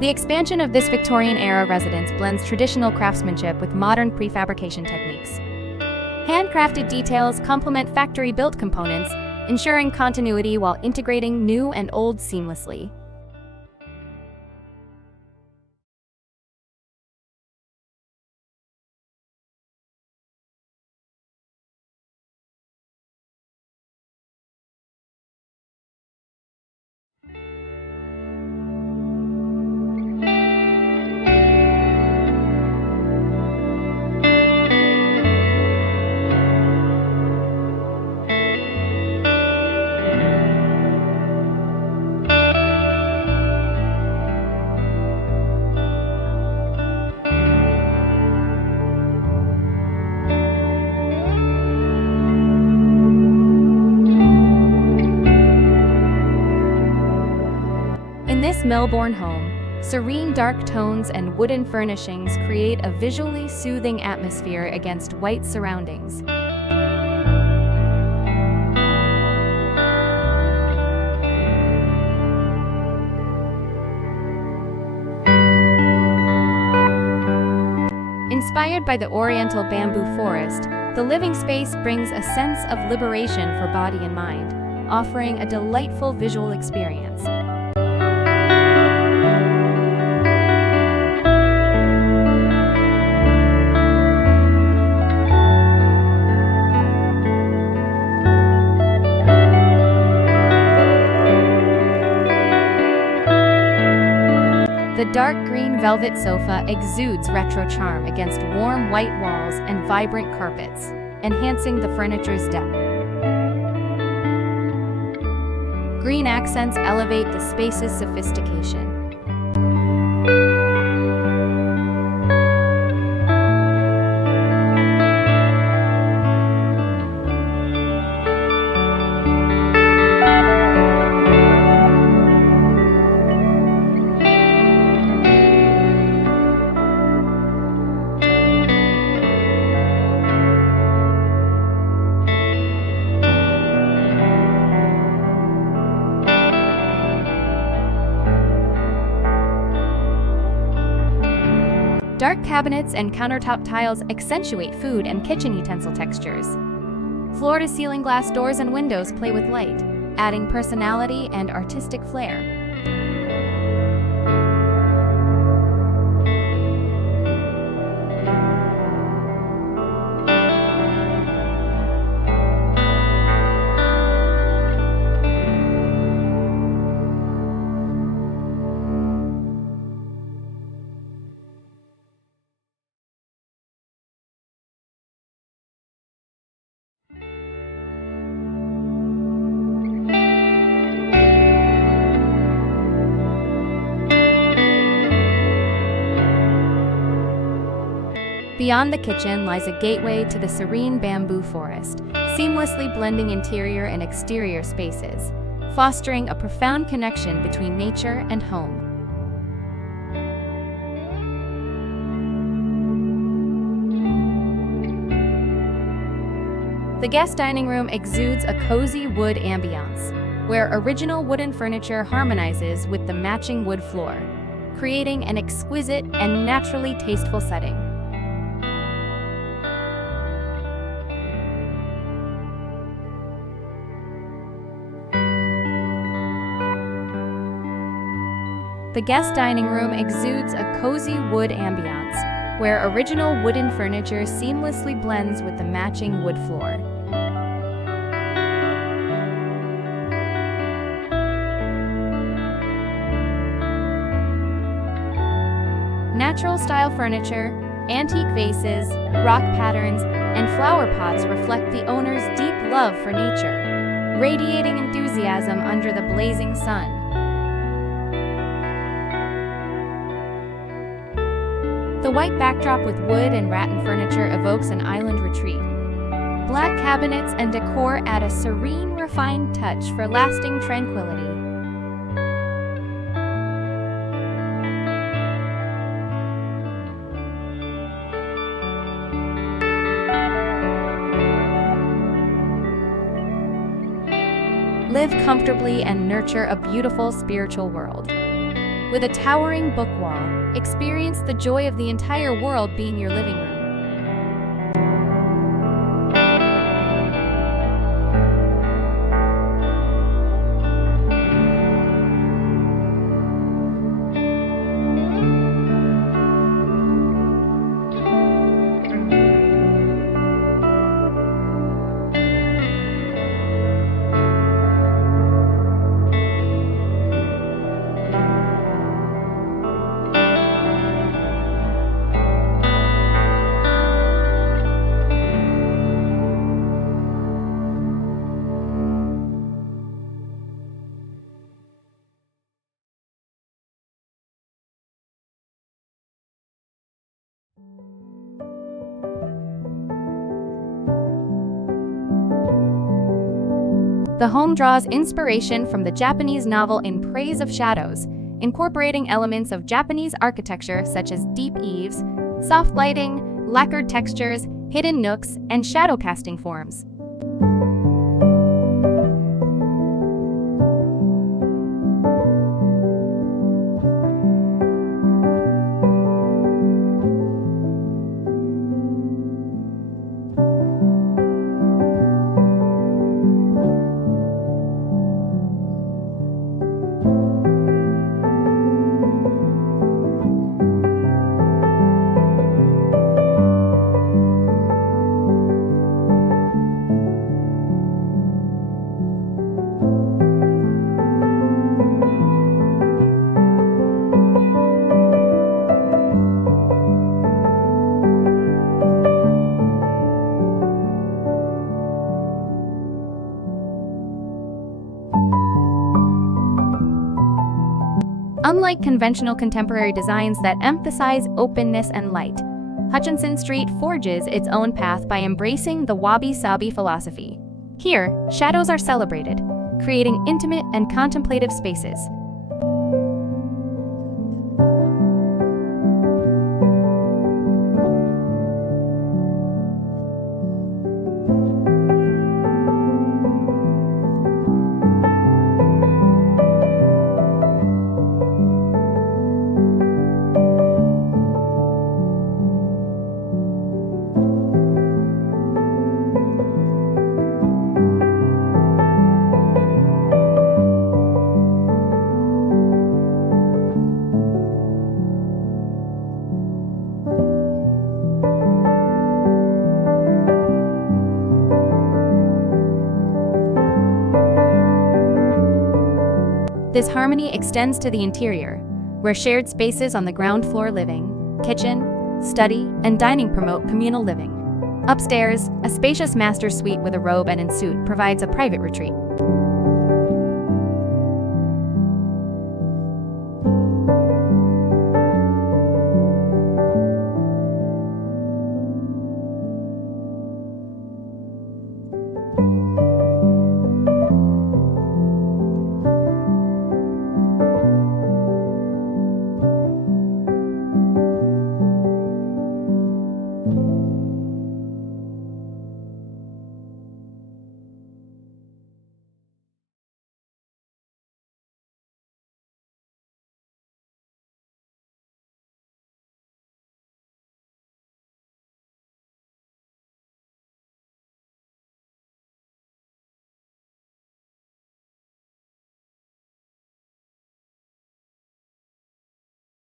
The expansion of this Victorian-era residence blends traditional craftsmanship with modern prefabrication techniques. Handcrafted details complement factory-built components, ensuring continuity while integrating new and old seamlessly. In this Melbourne home, serene dark tones and wooden furnishings create a visually soothing atmosphere against white surroundings. Inspired by the oriental bamboo forest, the living space brings a sense of liberation for body and mind, offering a delightful visual experience. The dark green velvet sofa exudes retro charm against warm white walls and vibrant carpets, enhancing the furniture's depth. Green accents elevate the space's sophistication. Dark cabinets and countertop tiles accentuate food and kitchen utensil textures. Floor-to-ceiling glass doors and windows play with light, adding personality and artistic flair. Beyond the kitchen lies a gateway to the serene bamboo forest, seamlessly blending interior and exterior spaces, fostering a profound connection between nature and home. The guest dining room exudes a cozy wood ambiance, where original wooden furniture harmonizes with the matching wood floor, creating an exquisite and naturally tasteful setting. The guest dining room exudes a cozy wood ambiance, where original wooden furniture seamlessly blends with the matching wood floor. Natural-style furniture, antique vases, rock patterns, and flower pots reflect the owner's deep love for nature, radiating enthusiasm under the blazing sun. The white backdrop with wood and rattan furniture evokes an island retreat. Black cabinets and decor add a serene, refined touch for lasting tranquility. Live comfortably and nurture a beautiful spiritual world. With a towering book wall, experience the joy of the entire world being your living room. The home draws inspiration from the Japanese novel In Praise of Shadows, incorporating elements of Japanese architecture such as deep eaves, soft lighting, lacquered textures, hidden nooks, and shadow casting forms. Unlike conventional contemporary designs that emphasize openness and light, Hutchinson Street forges its own path by embracing the Wabi-sabi philosophy. Here, shadows are celebrated, creating intimate and contemplative spaces. This harmony extends to the interior, where shared spaces on the ground floor living, kitchen, study, and dining promote communal living. Upstairs, a spacious master suite with a robe and ensuite provides a private retreat.